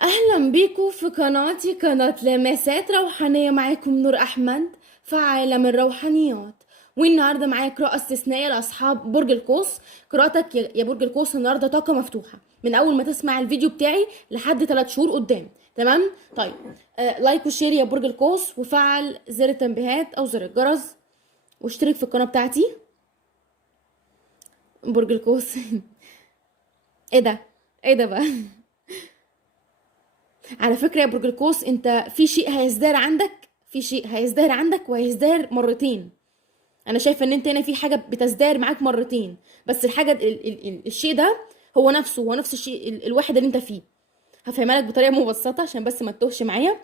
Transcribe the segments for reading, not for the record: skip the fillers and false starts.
اهلا بيكم في قناتي قناة لمسات روحانية. معاكم نور احمد في عالم الروحانيات. والنهارده معايا قراءة استثنائية لاصحاب برج القوس. قراءتك يا برج القوس النهارده طاقة مفتوحة من اول ما تسمع الفيديو بتاعي لحد 3 شهور قدام. تمام؟ طيب، لايك وشير يا برج القوس، وفعل زر التنبيهات او زر الجرس، واشترك في القناة بتاعتي برج القوس. ايه ده؟ ايه ده بقى؟ على فكرة يا برج القوس، انت في شيء هيزدهر عندك، في شيء هيزدهر عندك وهيزدهر مرتين. انا شايفة ان انت هنا في حاجة بتزدهر معاك مرتين، بس الحاجة الشيء ده هو نفس الشيء الواحد اللي انت فيه. هفهمها لك بطريقة مبسطة عشان بس ما تتوهش معايا.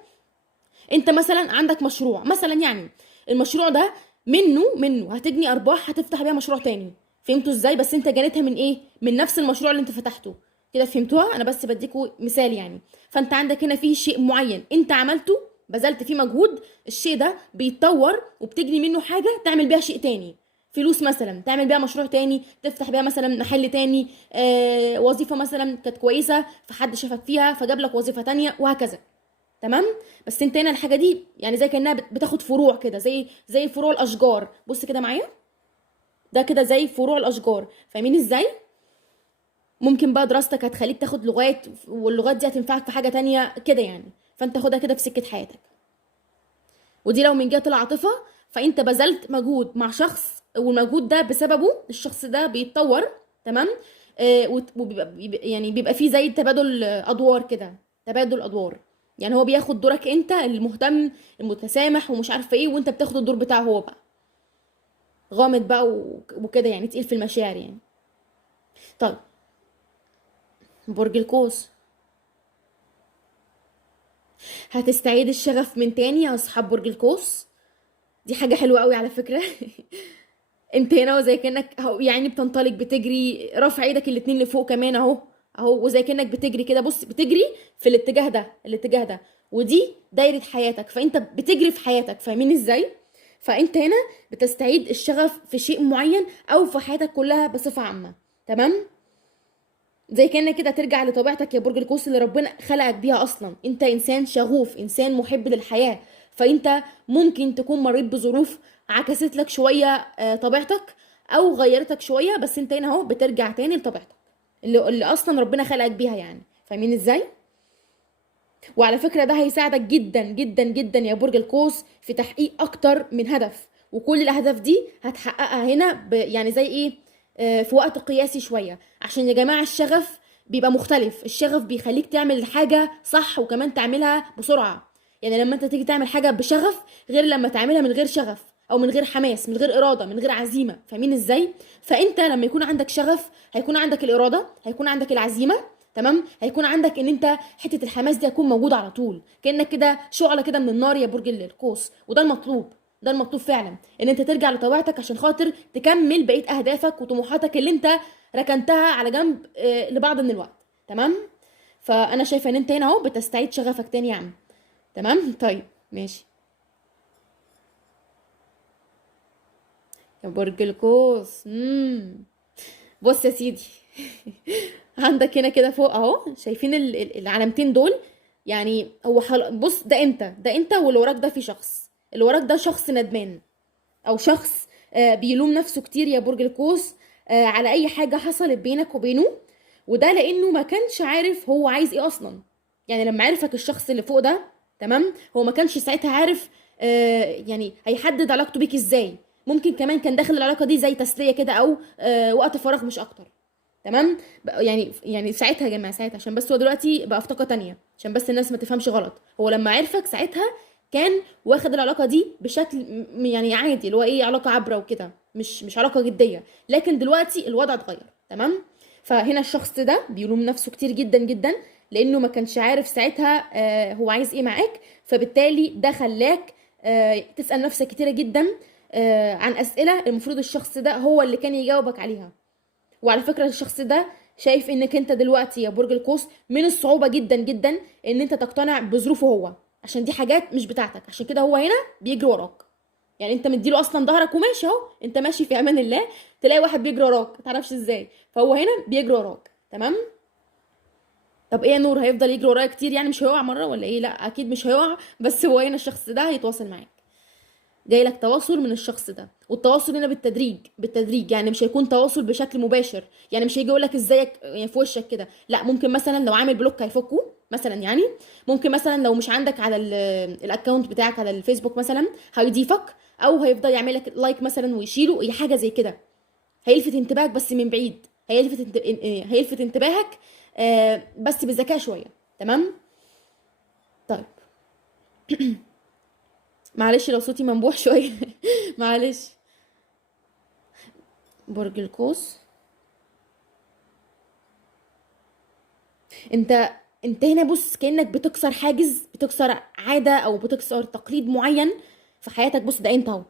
انت مثلا عندك مشروع مثلا، يعني المشروع ده منه هتجني ارباح، هتفتح بيها مشروع تاني. فهمتوا ازاي؟ بس انت جنيتها من ايه؟ من نفس المشروع اللي انت فتحته. كده فهمتوها؟ انا بس بديكوا مثال يعني. فانت عندك هنا فيه شيء معين انت عملته، بذلت فيه مجهود، الشيء ده بيتطور وبتجني منه حاجة تعمل بيها شيء تاني. فلوس مثلا تعمل بيها مشروع تاني، تفتح بيها مثلا محل تاني، وظيفة مثلا كانت كويسة فحد شافك فيها فجاب لك وظيفة تانية، وهكذا. تمام؟ بس انت هنا الحاجه دي يعني زي كانها بتاخد فروع كده، زي فروع الاشجار. بص كده معايا، ده كده زي فروع الاشجار. فاهمين ازاي؟ ممكن بقى دراستك هتخليك تاخد لغات، واللغات دي هتنفعك في حاجه تانية كده يعني. فانت خدها كده في سكه حياتك. ودي لو من جهه العاطفه، فانت بذلت مجهود مع شخص، والمجهود ده بسببه الشخص ده بيتطور. تمام؟ يعني بيبقى فيه زي تبادل ادوار كده، تبادل ادوار. يعني هو بياخد دورك انت المهتم المتسامح ومش عارفه ايه، وانت بتاخد الدور بتاعه هو بقى غامض بقى وكده يعني، تقيل في المشاعر يعني. طيب، برج القوس، هتستعيد الشغف من تاني يا اصحاب برج القوس. دي حاجه حلوه قوي على فكره. انت هنا وزي كانك اهو يعني بتنطلق، بتجري رافع ايدك الاتنين لفوق كمان اهو. اهو وزي كانك بتجري كده، بص بتجري في الاتجاه ده. ودي دايرة حياتك، فانت بتجري في حياتك. فاهمين ازاي؟ فانت هنا بتستعيد الشغف في شيء معين او في حياتك كلها بصفة عامة. تمام؟ زي كأنك كده ترجع لطبيعتك يا برج القوس اللي ربنا خلقك بيها اصلا. انت انسان شغوف، انسان محب للحياة. فانت ممكن تكون مريت بظروف عكست لك شوية طبيعتك، او غيرتك شوية، بس انت هنا اهو بترجع تاني لطبيعتك اللي اصلا ربنا خلقك بيها يعني. فاهمين ازاي؟ وعلى فكرة ده هيساعدك جدا جدا جدا يا برج القوس في تحقيق اكتر من هدف. وكل الاهداف دي هتحققها هنا يعني زي ايه، في وقت قياسي شوية. عشان يا جماعة الشغف بيبقى مختلف، الشغف بيخليك تعمل الحاجة صح وكمان تعملها بسرعة. يعني لما انت تيجي تعمل حاجة بشغف غير لما تعملها من غير شغف، او من غير حماس، من غير ارادة، من غير عزيمة. فاهمين ازاي؟ فانت لما يكون عندك شغف هيكون عندك الارادة، هيكون عندك العزيمة. تمام؟ هيكون عندك ان انت حته الحماس دي هتكون موجوده على طول، كانك كده شعله كده من النار يا برج القوس. وده المطلوب، ده المطلوب فعلا، ان انت ترجع لطبيعتك عشان خاطر تكمل بقيه اهدافك وطموحاتك اللي انت ركنتها على جنب لبعض من الوقت. تمام؟ فانا شايفه ان انت هنا اهو بتستعيد شغفك تاني يا عم. تمام؟ طيب ماشي يا برج القوس. بص يا سيدي. عندك هنا كده فوق اهو، شايفين العلامتين دول؟ يعني هو بص، ده انت واللي وراك ده في شخص. اللي وراك ده شخص ندمان، او شخص بيلوم نفسه كتير يا برج القوس على اي حاجة حصلت بينك وبينه. وده لانه ما كانش عارف هو عايز ايه اصلا. يعني لما عرفك الشخص اللي فوق ده، تمام، هو ما كانش ساعتها عارف يعني هيحدد علاقته بيك ازاي. ممكن كمان كان داخل العلاقة دي زي تسلية كده، او وقت فراغ مش اكتر. تمام؟ يعني ساعتها يا جماعه، ساعتها عشان بس هو دلوقتي بقى في طاقه تانية، عشان بس الناس ما تفهمش غلط. هو لما عرفك ساعتها كان واخد العلاقه دي بشكل يعني عادي، اللي هو ايه، علاقه عبره وكده، مش علاقه جديه. لكن دلوقتي الوضع اتغير. تمام؟ فهنا الشخص ده بيلوم نفسه كتير جدا جدا، لانه ما كانش عارف ساعتها هو عايز ايه معاك. فبالتالي ده خلاك تسال نفسك كتيره جدا عن اسئله المفروض الشخص ده هو اللي كان يجاوبك عليها. وعلى فكرة الشخص ده شايف انك انت دلوقتي يا برج القوس من الصعوبة جدا جدا ان انت تقتنع بظروفه هو، عشان دي حاجات مش بتاعتك. عشان كده هو هنا بيجري وراك. يعني انت مديله اصلا ظهرك وماشي اهو، انت ماشي في امان الله، تلاقي واحد بيجري وراك متعرفش ازاي. فهو هنا بيجري وراك. تمام؟ طب ايه يا نور، هيفضل يجري ورايا كتير يعني مش هيقع مره ولا ايه؟ لا اكيد مش هيقع، بس هو هنا الشخص ده هيتواصل معاك، جاي لك تواصل من الشخص ده. والتواصل هنا بالتدريج، بالتدريج، يعني مش هيكون تواصل بشكل مباشر، يعني مش هيجي يقول لك ازيك يعني في وشك كده، لا. ممكن مثلا لو عامل بلوك هيفكه مثلا يعني. ممكن مثلا لو مش عندك على الاكونت بتاعك على الفيسبوك مثلا هيضيفك، او هيفضل يعمل لك لايك مثلا ويشيله، اي حاجه زي كده. هيلفت انتباهك بس من بعيد، هيلفت انتباهك بس بذكاء شويه. تمام. طيب معلش لو صوتي منبوح شويه معلش. برج القوس، انت انت هنا بص كأنك بتكسر حاجز، بتكسر عادة او بتكسر تقليد معين في حياتك. بص ده انت اهو،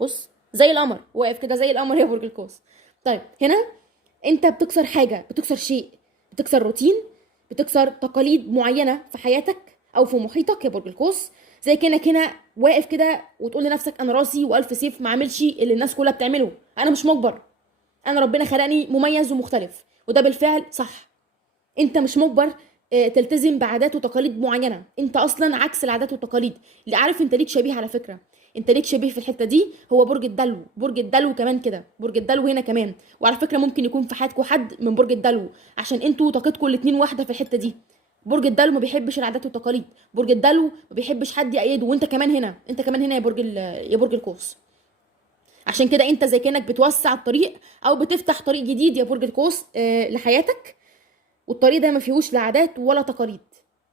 بص زي القمر واقف كده زي القمر يا برج القوس. طيب هنا انت بتكسر حاجة، بتكسر شيء، بتكسر روتين، بتكسر تقاليد معينة في حياتك او في محيطك يا برج القوس. زي كأنك هنا واقف كده وتقول لنفسك انا راسي والف سيف ما عاملش اللي الناس كلها بتعمله، انا مش مجبر، انا ربنا خلقني مميز ومختلف، وده بالفعل صح. انت مش مجبر تلتزم بعادات وتقاليد معينه، انت اصلا عكس العادات والتقاليد. اللي عارف انت ليك شبيه على فكره، انت ليك شبيه في الحته دي، هو برج الدلو. برج الدلو كمان كده، برج الدلو هنا كمان. وعلى فكره ممكن يكون في حياتكم حد من برج الدلو، عشان انتوا طاقتكم الاتنين واحده في الحته دي. برج الدلو ما بيحبش العادات والتقاليد، برج الدلو ما بيحبش حد يأيده، وانت كمان هنا، انت كمان هنا يا يا برج القوس. عشان كده انت زي كانك بتوسع الطريق او بتفتح طريق جديد يا برج القوس لحياتك. والطريق ده ما فيهوش لا عادات ولا تقاليد،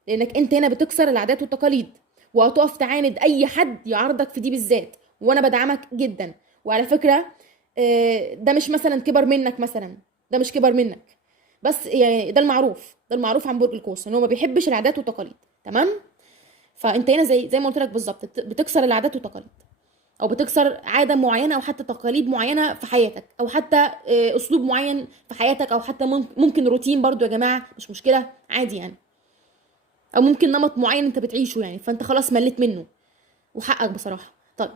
لانك انت هنا بتكسر العادات والتقاليد، وهتقف تعاند اي حد يعارضك في دي بالذات، وانا بدعمك جدا. وعلى فكره ده مش مثلا كبر منك مثلا، ده مش كبر منك، بس يعني ده المعروف، ده المعروف عن برج القوس ان هو ما بيحبش العادات والتقاليد. تمام. فانت هنا زي ما قلت لك بالظبط، بتكسر العادات والتقاليد، او بتكسر عاده معينه او حتى تقاليد معينه في حياتك، او حتى اسلوب معين في حياتك، او حتى ممكن روتين برضو يا جماعه، مش مشكله عادي يعني. او ممكن نمط معين انت بتعيشه يعني، فانت خلاص مليت منه، وحقك بصراحه. طيب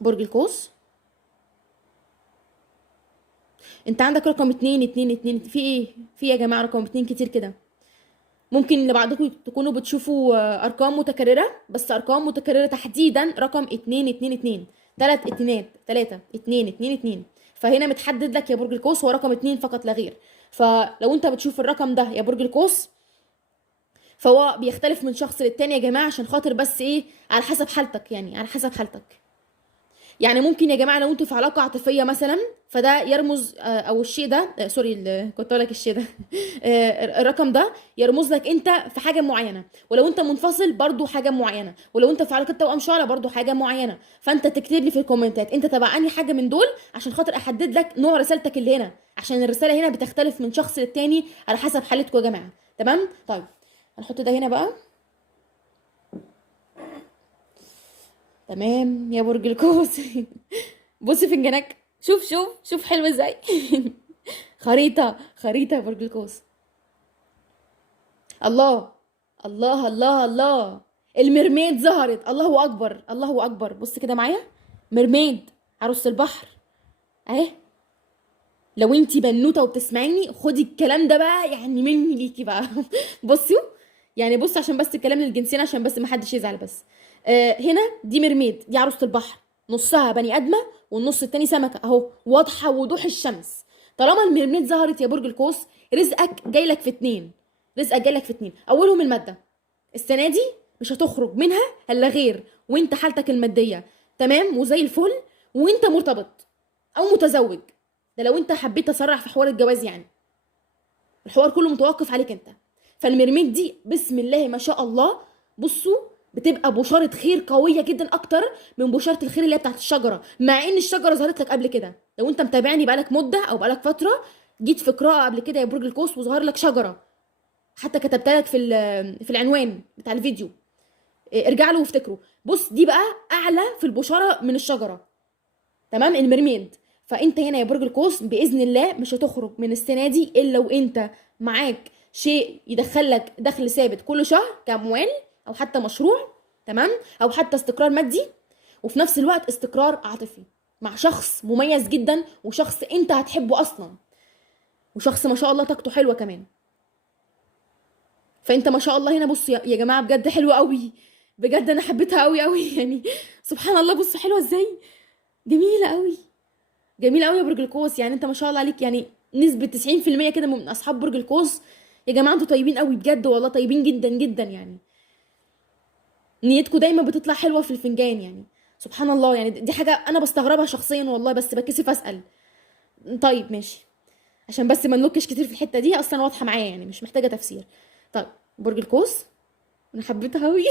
برج القوس، انت عندك رقم اتنين اتنين اتنين، في ايه؟ في يا جماعه رقم اتنين كتير كده. ممكن لبعضكم تكونوا بتشوفوا ارقام متكرره، بس ارقام متكرره تحديدا رقم اتنين اتنين اتنين، تلات اتنينات، تلاتة اتنين اتنين اتنين. فهنا متحدد لك يا برج القوس هو رقم اتنين فقط لا غير. فلو انت بتشوف الرقم ده يا برج القوس، فهو بيختلف من شخص للتاني يا جماعه، عشان خاطر بس ايه، على حسب حالتك يعني، على حسب حالتك. يعني ممكن يا جماعه لو انتوا في علاقه عاطفيه مثلا، فده يرمز او الشيء ده سوري كنت اقول لك الشيء ده الرقم ده يرمز لك انت في حاجه معينه. ولو انت منفصل برضو حاجه معينه، ولو انت في علاقه توأم شعله برضو حاجه معينه. فانت تكتب لي في الكومنتات انت تبع انهي حاجه من دول، عشان خاطر احدد لك نوع رسالتك اللي هنا، عشان الرساله هنا بتختلف من شخص للتاني على حسب حالتكم يا جماعه. تمام. طيب هنحط ده هنا بقى. تمام يا برج القوس بص فنجانك، شوف شوف شوف حلو ازاي خريطة، خريطة يا برج القوس. الله الله الله الله، الميرميد ظهرت، الله اكبر الله اكبر. بص كده معايا، ميرميد، عروس البحر اهي. لو انتي بنوتة وبتسمعيني خدي الكلام ده بقى يعني مني ليكي بقى بصوا، يعني بص عشان بس الكلام للجنسين، عشان بس ما حدش يزعل بس. هنا دي ميرميد، دي عروسة البحر، نصها بني ادمة والنص التاني سمكة اهو، واضحة وضوح الشمس. طالما الميرميد ظهرت يا برج القوس، رزقك جاي لك في اتنين، رزقك جاي لك في اتنين. اولهم المادة، السنة دي مش هتخرج منها الا غير وانت حالتك المادية تمام وزي الفل، وانت مرتبط او متزوج. ده لو انت حبيت تسرع في حوار الجواز يعني، الحوار كله متوقف عليك انت. فالمرميد دي بسم الله ما شاء الله، بصوا بتبقى بشارة خير قوية جدا اكتر من بشارة الخير اللي هي بتاعت الشجرة، مع ان الشجرة ظهرت لك قبل كده. لو انت متابعني بقالك مدة او بقالك فترة، جيت في قراءة قبل كده يا برج القوس وظهر لك شجرة، حتى كتبت لك في العنوان بتاع الفيديو، ارجع له وافتكره. بص دي بقى اعلى في البشارة من الشجرة. تمام المرميد. فانت هنا يا برج القوس باذن الله مش هتخرج من السنه دي الا وانت معاك شيء يدخلك دخل ثابت كل شهر كاموال، او حتى مشروع، تمام، او حتى استقرار مادي، وفي نفس الوقت استقرار عاطفي مع شخص مميز جدا، وشخص انت هتحبه اصلا. وشخص ما شاء الله طاقته حلوه كمان. فانت ما شاء الله هنا بص يا جماعه بجد حلوه قوي، بجد انا حبيتها قوي قوي يعني. سبحان الله بص حلوه ازاي، جميله قوي، جميله قوي يا برج القوس. يعني انت ما شاء الله عليك، يعني نسبه 90% كده من اصحاب برج القوس. يا جماعه انتوا طيبين قوي بجد والله، طيبين جدا جدا يعني. نيتكم دايما بتطلع حلوه في الفنجان يعني. سبحان الله، يعني دي حاجه انا بستغربها شخصيا والله، بس بكسف اسال. طيب ماشي، عشان بس ما نلوكش كتير في الحته دي، اصلا واضحه معايا يعني مش محتاجه تفسير. طيب برج القوس، انا حبيتها قوي.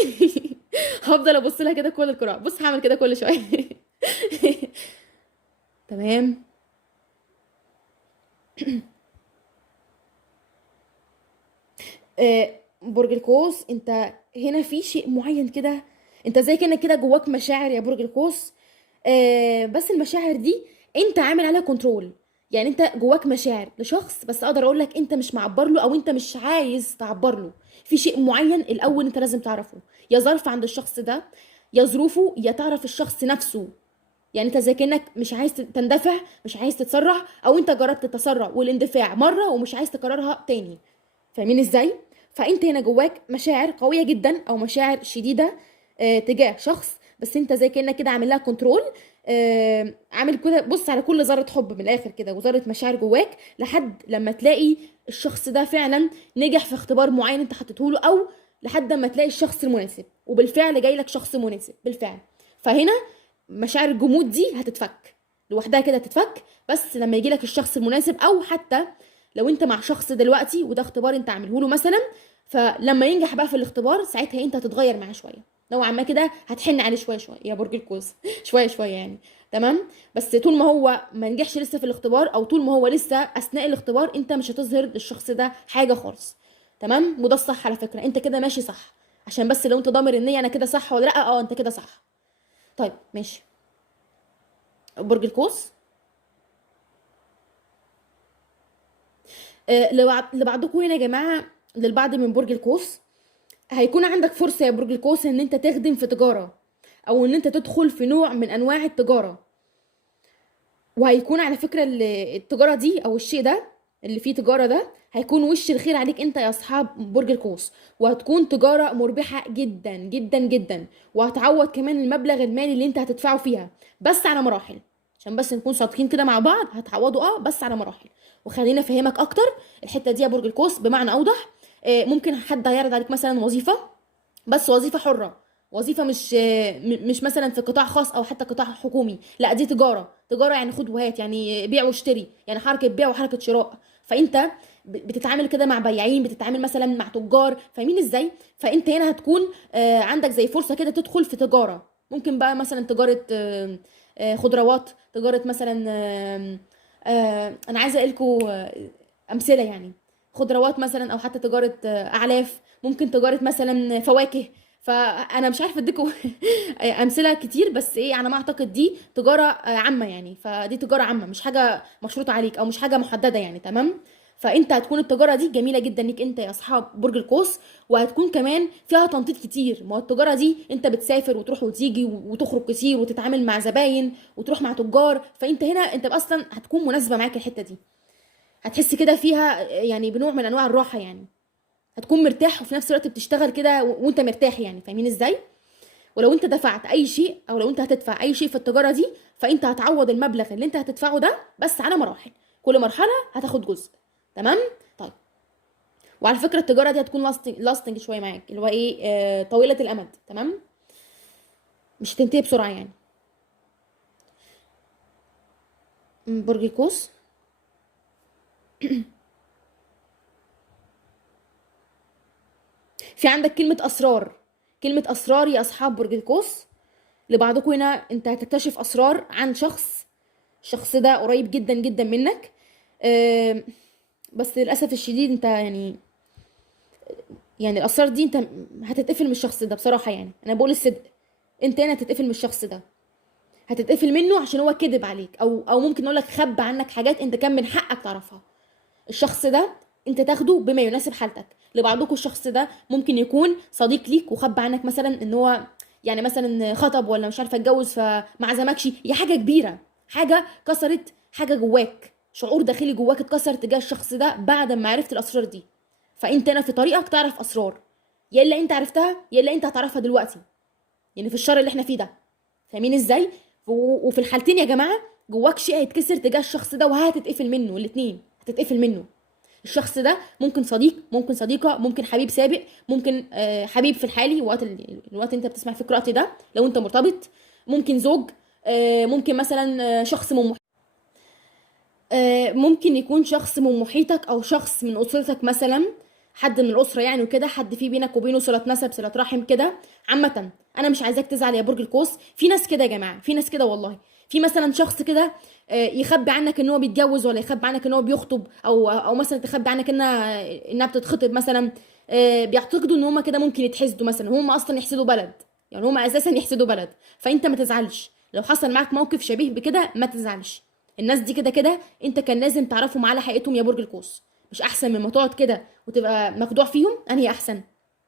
هفضل ابص لها كده كل القراءه، بص هعمل كده كل شويه. تمام. برج القوس، انت هنا في شيء معين كده، انت زي كأنك كده جواك مشاعر يا برج القوس. بس المشاعر دي انت عامل عليها كنترول. يعني انت جواك مشاعر لشخص، بس اقدر اقول لك انت مش معبر له، او انت مش عايز تعبر له. في شيء معين الاول انت لازم تعرفه، يا ظرف عند الشخص ده، يا ظروفه، يا تعرف الشخص نفسه. يعني انت زي كأنك مش عايز تندفع، مش عايز تتسرع، او انت جربت التسرع والاندفاع مرة ومش عايز تكررها تاني. فاهمين ازاي؟ فانت هنا جواك مشاعر قويه جدا او مشاعر شديده تجاه شخص، بس انت زي كانك كده عامل لها كنترول. عامل كده بص على كل ذره حب من الاخر كده وذره مشاعر جواك، لحد لما تلاقي الشخص ده فعلا نجح في اختبار معين انت حطيته له، او لحد ما تلاقي الشخص المناسب. وبالفعل جاي لك شخص مناسب بالفعل. فهنا مشاعر الجمود دي هتتفك لوحدها كده، هتتفك بس لما يجي لك الشخص المناسب. او حتى لو انت مع شخص دلوقتي وده اختبار انت عامله له مثلا، فلما ينجح بقى في الاختبار ساعتها انت هتتغير معاه شويه نوعا ما كده، هتحن عليه شويه شويه يا برج القوس. شويه شويه يعني. تمام. بس طول ما هو ما نجحش لسه في الاختبار، او طول ما هو لسه اثناء الاختبار، انت مش هتظهر للشخص ده حاجه خالص. تمام. وده الصح على فكره، انت كده ماشي صح. عشان بس لو انت ضامر النية انا كده صح ولا لا، انت كده صح. طيب ماشي. برج القوس، لبعضكم هنا يا جماعه، للبعض من برج القوس هيكون عندك فرصة يا برج القوس ان انت تخدم في تجارة، او ان انت تدخل في نوع من انواع التجارة. وهيكون على فكرة التجارة دي او الشيء ده اللي فيه تجارة ده هيكون وش الخير عليك انت يا اصحاب برج القوس. وهتكون تجارة مربحة جدا جدا جدا، وهتعوض كمان المبلغ المالي اللي انت هتدفعه فيها، بس على مراحل. عشان بس نكون صادقين كده مع بعض، هتعوضوا بس على مراحل. وخلينا افهمك اكتر الحتة دي يا برج القوس بمعنى اوضح. ممكن حد هيعرض عليك مثلا وظيفة، بس وظيفة حرة، وظيفة مش مثلا في قطاع خاص او حتى قطاع حكومي، لا دي تجارة. تجارة يعني خد وهات، يعني بيع واشتري، يعني حركة بيع وحركة شراء. فانت بتتعامل كده مع بياعين، بتتعامل مثلا مع تجار. فاهمين ازاي؟ فانت هنا هتكون عندك زي فرصة كده تدخل في تجارة. ممكن بقى مثلا تجارة خضروات، تجارة مثلا انا عايزة اقولكوا امثلة يعني. خضروات مثلا، او حتى تجارة اعلاف، ممكن تجارة مثلا فواكه. فانا مش عارفه اديكم امثله كتير، بس ايه على ما اعتقد دي تجاره عامه يعني. فدي تجاره عامه، مش حاجه مشروطه عليك او مش حاجه محدده يعني. تمام. فانت هتكون التجاره دي جميله جدا ليك انت يا اصحاب برج القوس. وهتكون كمان فيها تنطيط كتير. ما هو التجاره دي انت بتسافر وتروح وتيجي وتخرج كتير وتتعامل مع زباين وتروح مع تجار. فانت هنا انت اصلا هتكون مناسبه معاك الحته دي. هتحس كده فيها يعني بنوع من انواع الراحه يعني. هتكون مرتاح وفي نفس الوقت بتشتغل كده وانت مرتاح يعني. فاهمين ازاي؟ ولو انت دفعت اي شيء، او لو انت هتدفع اي شيء في التجاره دي، فانت هتعوض المبلغ اللي انت هتدفعه ده بس على مراحل. كل مرحله هتاخد جزء. تمام. طيب. وعلى فكره التجاره دي هتكون لاستنج شويه معاك، اللي هو ايه طويله الامد. تمام. مش هتنتهي بسرعه يعني. برج القوس، في عندك كلمه اسرار. كلمه اسرار يا اصحاب برج القوس. لبعضكم هنا انت هتكتشف اسرار عن شخص. الشخص ده قريب جدا جدا منك. آم، بس للاسف الشديد انت يعني الاسرار دي انت هتتقفل من الشخص ده بصراحه. يعني انا بقول الصدق، انت هنا هتتقفل من الشخص ده. هتتقفل منه عشان هو كذب عليك، او ممكن اقول لك خبى عنك حاجات انت كان من حقك تعرفها. الشخص ده انت تاخده بما يناسب حالتك. لبعضكم الشخص ده ممكن يكون صديق ليك وخبى عنك مثلا ان هو يعني مثلا خطب ولا مش عارفه اتجوز، فما عزمكش. هي حاجه كبيره، حاجه كسرت حاجه جواك. شعور داخلي جواك اتكسر تجاه الشخص ده بعد ما عرفت الاسرار دي. فانت هنا في طريقك تعرف اسرار، يا الا انت عرفتها يا الا انت هتعرفها دلوقتي، يعني في الشر اللي احنا فيه ده. فاهمين ازاي؟ وفي الحالتين يا جماعه جواك شيء هيتكسر تجاه الشخص ده وهتتقفل منه، الاتنين هتتقفل منه. الشخص ده ممكن صديق، ممكن صديقه، ممكن حبيب سابق، ممكن حبيب في الحالي وقت الوقت اللي انت بتسمع فيه قراءتي ده لو انت مرتبط، ممكن زوج، ممكن مثلا شخص من ممكن يكون شخص من محيطك او شخص من اسرتك مثلا، حد من الاسره يعني وكده، حد في بينك وبينه صله نسب، صله رحم كده. عامه انا مش عايزاك تزعل يا برج القوس، في ناس كده يا جماعه، في ناس كده والله. في مثلا شخص كده يخبي عنك ان هو بيتجوز، ولا يخبي عنك ان هو بيخطب، او مثلا تخبي عنك انها بتتخطب مثلا. بيعتقدوا ان هم كده ممكن يتحسدوا مثلا، هم اصلا يحسدوا بلد، يعني هم اساسا يحسدوا بلد. فانت ما تزعلش لو حصل معاك موقف شبيه بكده، ما تزعلش. الناس دي كده كده انت كان لازم تعرفهم على حقيقتهم يا برج القوس. مش احسن مما تقعد كده وتبقى مخدوع فيهم؟ انهي احسن؟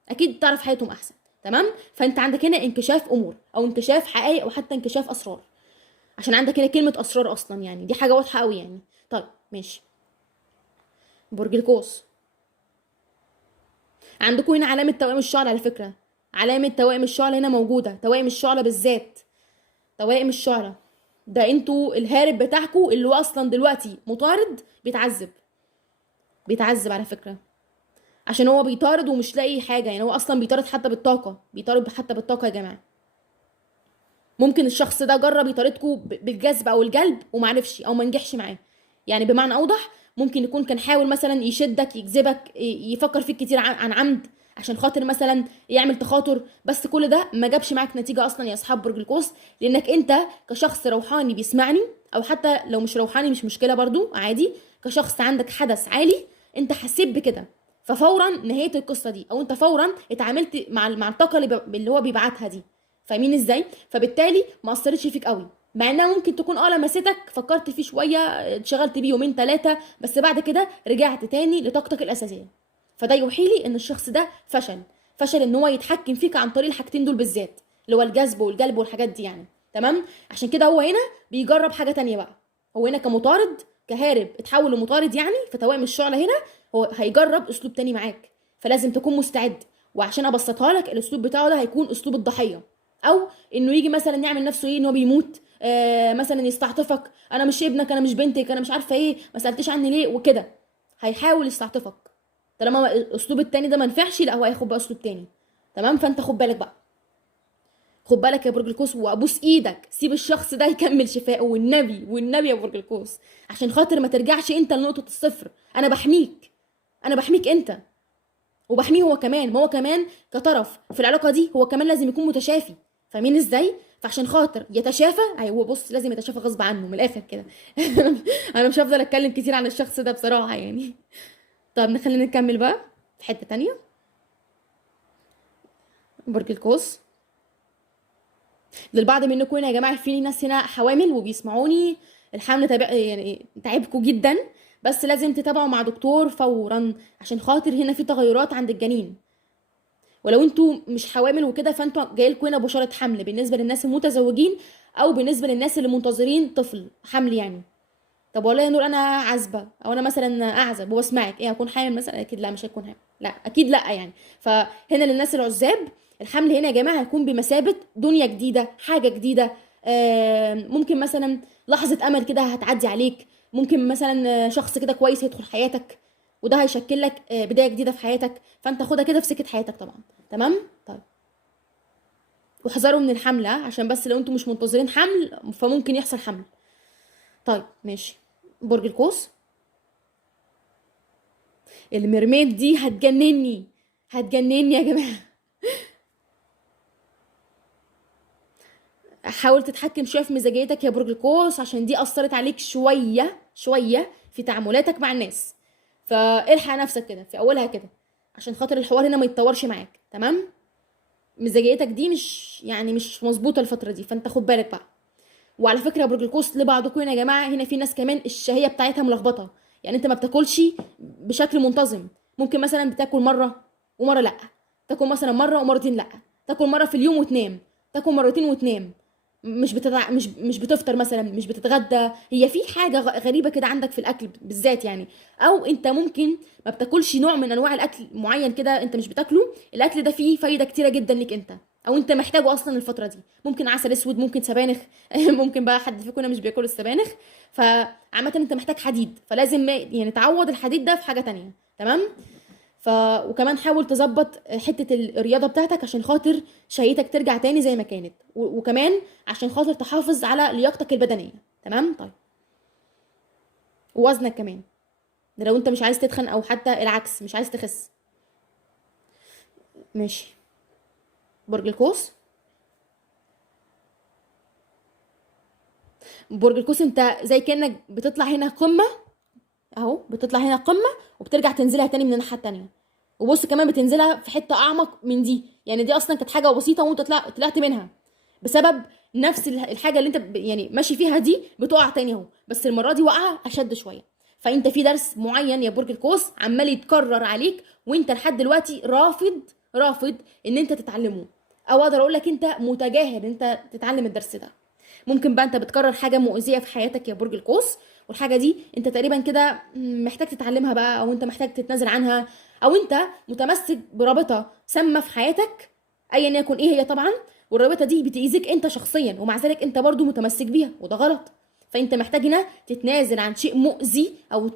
اكيد تعرف حقيقتهم احسن. تمام؟ فانت عندك هنا انكشاف امور، او انكشاف حقائق، او حتى انكشاف اسرار، عشان عندك هنا كلمة اسرار اصلا، يعني دي حاجة واضحة قوي يعني. طيب ماشي. برج القوس عندكم هنا علامة توائم الشعر على فكرة. علامة توائم الشعر هنا موجودة، توائم الشعر بالذات، توائم الشعر ده انتوا الهارب بتاعكوا اللي هو اصلا دلوقتي مطارد بيتعذب، بيتعذب على فكرة، عشان هو بيطارد ومش لاقي حاجة. يعني هو اصلا بيطارد حتى بالطاقة، بيطارد حتى بالطاقة يا جماعة. ممكن الشخص ده جرب يطاردكوا بالجذب او الجلب ومعرفش او منجحش معاه. يعني بمعنى اوضح، ممكن يكون كان حاول مثلا يشدك، يجذبك، يفكر فيك كتير عن عمد، عشان خاطر مثلا يعمل تخاطر، بس كل ده ما جابش معاك نتيجة اصلا يا اصحاب برج القوس. لانك انت كشخص روحاني بيسمعني، او حتى لو مش روحاني مش مشكلة برضو عادي، كشخص عندك حدث عالي انت حسيت بكده، ففورا نهيت القصة دي، او انت فورا اتعاملت مع الطاقة اللي هو بيبعتها دي. فاهمين ازاي؟ فبالتالي ما اثرتش فيك قوي، مع انها ممكن تكون لمستك، فكرت فيه شويه، اتشغلت بيه يومين ثلاثه، بس بعد كده رجعت تاني لطاقتك الاساسيه. فده يوحي لي ان الشخص ده فشل، فشل ان هو يتحكم فيك عن طريق الحاجتين دول بالذات، اللي هو الجذب والجلب والحاجات دي يعني. تمام؟ عشان كده هو هنا بيجرب حاجه تانية بقى. هو هنا كمطارد، كهارب اتحول لمطارد يعني، فتوائم الشعلة هنا هو هيجرب اسلوب تاني معاك، فلازم تكون مستعد. وعشان ابسطها لك، الاسلوب بتاعه ده هيكون اسلوب الضحيه، او انه يجي مثلا يعمل نفسه ايه، ان هو بيموت، مثلا يستعطفك، انا مش ابنك، انا مش بنتك، انا مش عارفه ايه، ما سالتش عني ليه وكده. هيحاول يستعطفك. طالما الاسلوب التاني ده ما نفعش، لا هو هياخد بقى اسلوب تاني. تمام؟ فانت خد بالك بقى، خد بالك يا برج القوس، وابوس ايدك سيب الشخص ده يكمل شفائه، والنبي والنبي يا برج القوس، عشان خاطر ما ترجعش انت لنقطه الصفر. انا بحميك، انا بحميك انت، وبحميه هو كمان. ما هو كمان كطرف في العلاقه دي هو كمان لازم يكون متشافي. فاهمين ازاي؟ فعشان خاطر يتشافى، هو بص لازم يتشافى غصب عنه من الاخر كده. انا مش هفضل اتكلم كتير عن الشخص ده بصراحه يعني. طب نخلينا نكمل بقى في حته تانية. برج القوس، للبعض منكم هنا يا جماعه، في ناس هنا حوامل وبيسمعوني، الحمل يعني تعبكم جدا، بس لازم تتابعوا مع دكتور فورا، عشان خاطر هنا في تغيرات عند الجنين. ولو انتوا مش حوامل وكده، فانتوا جايلكوا هنا بشاره حمل بالنسبه للناس المتزوجين، او بالنسبه للناس اللي منتظرين طفل حمل يعني. طب والله يا نور انا عازبه، او انا مثلا اعزب وبسمعك، ايه هكون حامل مثلا؟ اكيد لا، مش هكون حامل، لا اكيد لا يعني. فهنا للناس العزاب، الحمل هنا يا جماعه هيكون بمثابه دنيا جديده، حاجه جديده. ممكن مثلا لحظه امل كده هتعدي عليك، ممكن مثلا شخص كده كويس هيدخل حياتك، وده هيشكل لك بدايه جديده في حياتك، فانت خدها كده في سكه حياتك طبعا. تمام؟ طيب، واحذروا من الحمل، عشان بس لو انتوا مش منتظرين حمل فممكن يحصل حمل. طيب ماشي. برج القوس، الميرميد دي هتجنني، هتجنني يا جماعه. حاول تتحكم شويه في مزاجيتك يا برج القوس، عشان دي اثرت عليك شويه شويه في تعاملاتك مع الناس. فالحق نفسك كده في اولها كده، عشان خاطر الحوار هنا ما يتطورش معاك. تمام؟ مزاجيتك دي مش مظبوطه الفتره دي، فانت خد بالك بقى. وعلى فكره يا برج القوس، لبعضكم هنا يا جماعه، هنا في ناس كمان الشهيه بتاعتها ملخبطه، يعني انت ما بتاكلش بشكل منتظم. ممكن مثلا بتاكل مره ومره لا، تاكل مثلا مره ومرتين لا، تاكل مره في اليوم وتنام، تاكل مرتين وتنام. مش بتفطر مثلا، مش بتتغدى، هي في حاجه غريبه كده عندك في الاكل بالذات يعني. او انت ممكن ما بتاكلش نوع من انواع الاكل معين كده، انت مش بتاكله، الاكل ده فيه فايده كتيره جدا ليك انت، او انت محتاجه اصلا الفتره دي. ممكن عسل اسود، ممكن سبانخ ممكن بقى حد فيكم مش بياكل السبانخ. فعامه انت محتاج حديد، فلازم يعني تعوض الحديد ده في حاجه تانية. تمام. وكمان حاول تظبط حته الرياضه بتاعتك عشان خاطر شهيتك ترجع تاني زي ما كانت، وكمان عشان خاطر تحافظ على لياقتك البدنيه. تمام. طيب، ووزنك كمان، ده لو انت مش عايز تتخن او حتى العكس مش عايز تخس. ماشي. برج القوس. برج القوس انت زي كانك بتطلع هنا قمه، اهو بتطلع هنا قمه وبترجع تنزلها تاني من الناحيه التانيه. وبص كمان بتنزلها في حته اعمق من دي، يعني دي اصلا كانت حاجه بسيطه وانت طلعت منها بسبب نفس الحاجه اللي انت يعني ماشي فيها دي، بتقع تاني اهو، بس المره دي وقعه اشد شويه. فانت في درس معين يا برج القوس عمال يتكرر عليك، وانت لحد دلوقتي رافض ان انت تتعلمه، او اقدر اقول لك انت متجاهل انت تتعلم الدرس ده. ممكن بقى انت بتكرر حاجه مؤذيه في حياتك يا برج القوس، والحاجه دي انت تقريبا كده محتاج تتعلمها بقى، او انت محتاج تتنازل عنها، او انت متمسك برابطه سامه في حياتك ايا يكن ايه هي طبعا، والرابطه دي بتاذيك انت شخصيا، ومع ذلك انت برضو متمسك بيها، وده غلط. فانت محتاج هنا تتنازل عن شيء مؤذي، او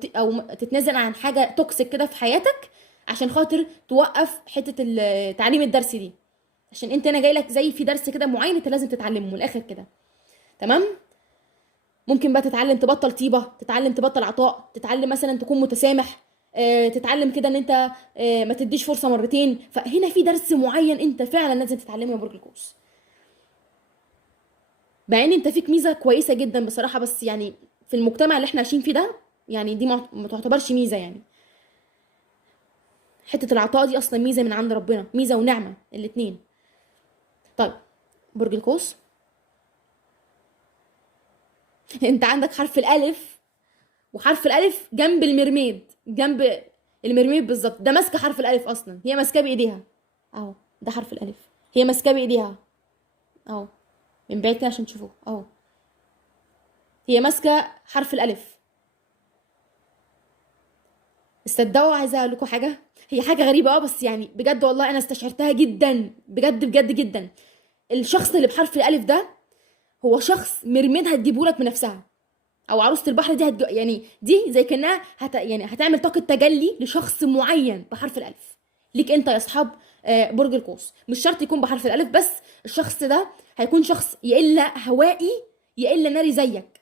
تتنازل عن حاجه توكسيك كده في حياتك، عشان خاطر توقف حته تعليم الدرس دي، عشان انت انا جاي لك زي في درس كده معين انت لازم تتعلمه من الاخر كده. تمام. ممكن بقى تتعلم تبطل طيبة، تتعلم تبطل عطاء، تتعلم مثلا تكون متسامح، تتعلم كده ان انت ما تديش فرصة مرتين. فهنا في درس معين انت فعلا لازم تتعلمه يا برج القوس، مع ان انت فيك ميزة كويسة جدا بصراحة، بس يعني في المجتمع اللي احنا عايشين فيه ده يعني دي ما تعتبرش ميزة يعني. حتة العطاء دي اصلا ميزة من عند ربنا، ميزة ونعمة الاتنين. طيب، برج القوس انت عندك حرف الالف، وحرف الالف جنب المرميد، جنب المرميد بالظبط، ده ماسكه حرف الالف اصلا، هي ماسكاه بايديها اهو، ده حرف الالف، هي ماسكاه بايديها اهو، من بعيد كده عشان تشوفوه اهو، هي ماسكه حرف الالف. تصدقوا عايزه اقول لكم حاجه، هي حاجه غريبه بس يعني بجد والله انا استشعرتها جدا، بجد بجد جدا. الشخص اللي بحرف الالف ده هو شخص مرميد هتجيبهولك من نفسها، او عروسه البحر دي يعني دي زي كانها يعني هتعمل طاقه تجلي لشخص معين بحرف الالف ليك انت يا اصحاب برج القوس. مش شرط يكون بحرف الالف بس، الشخص ده هيكون شخص يا الا هوائي يا الا ناري زيك،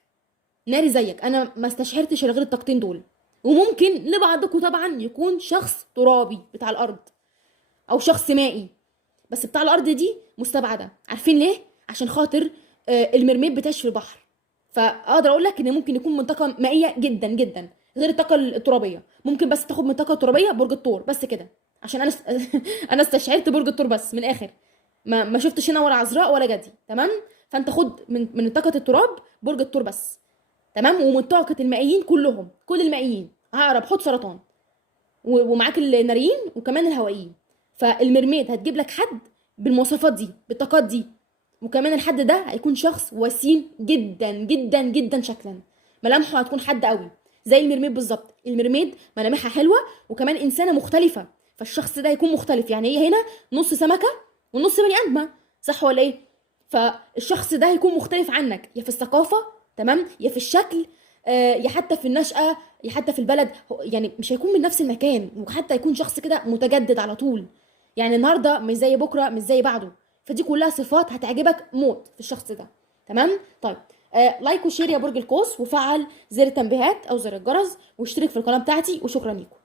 ناري زيك، انا ما استشعرتش غير الطاقتين دول. وممكن لبعضكم طبعا يكون شخص ترابي بتاع الارض، او شخص مائي، بس بتاع الارض دي مستبعده. عارفين ليه؟ عشان خاطر المرميد بتعيش في البحر، فاقدر اقول لك ان ممكن يكون من طاقه مائيه جدا جدا غير الطاقه الترابيه. ممكن بس تاخد من الطاقه الترابيه برج الثور بس كده، عشان انا انا استشعرت برج الثور بس من الاخر، ما شفتش هنا ولا عذراء ولا جدي. تمام. فانت خد من طاقه التراب برج الثور بس. تمام. ومن طاقه المائيين كلهم، كل المائيين، عقرب حوت سرطان، ومعاك الناريين وكمان الهوائيين. فالمرميد هتجيب لك حد بالمواصفات دي بالطاقات دي، وكمان الحد ده هيكون شخص وسيم جدا جدا جدا شكلا، ملامحه هتكون حد قوي زي المرميد بالظبط. المرميد ملامحها حلوه وكمان انسانه مختلفه، فالشخص ده هيكون مختلف، يعني هي هنا نص سمكه ونص بني ادمه، صح ولا ايه؟ فالشخص ده هيكون مختلف عنك، يا في الثقافه تمام، يا في الشكل، يا حتى في النشأة، يا حتى في البلد، يعني مش هيكون من نفس المكان، وحتى يكون شخص كده متجدد على طول، يعني النهارده مش زي بكره مش زي بعده. فدي كلها صفات هتعجبك موت في الشخص ده. تمام. طيب، لايك وشير يا برج القوس، وفعل زر التنبيهات او زر الجرس، واشترك في القناه بتاعتي، وشكرا لكم.